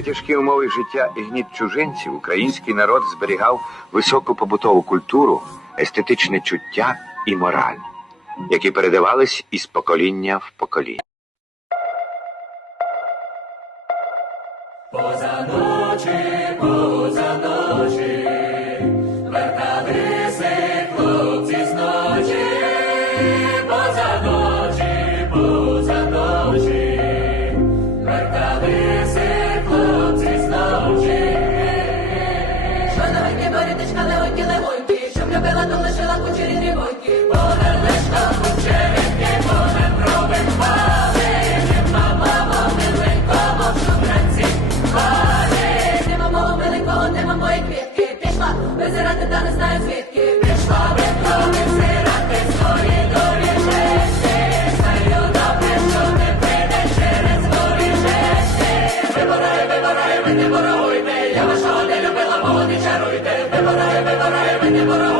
Попри тяжкі умови життя і гніт чужинців, український народ зберігав високу побутову культуру, естетичне чуття і мораль, які передавались із покоління в покоління. Що боріточка легонькі легонькі, щоб любила, то лишила кучері дрібонькі. Повернешка кучереньки, повен робим пали. Мама, мама, миленько, мовчу вранці пали. Нема мого миленького, нема мої квітки. Пішла визирати, та не знаю звідки. Пішла витро визирати свої жесті. Знаю добре, що не прийде через горі жесті. Вибирай, вибирай, ви не ворогуйте. Я вашого never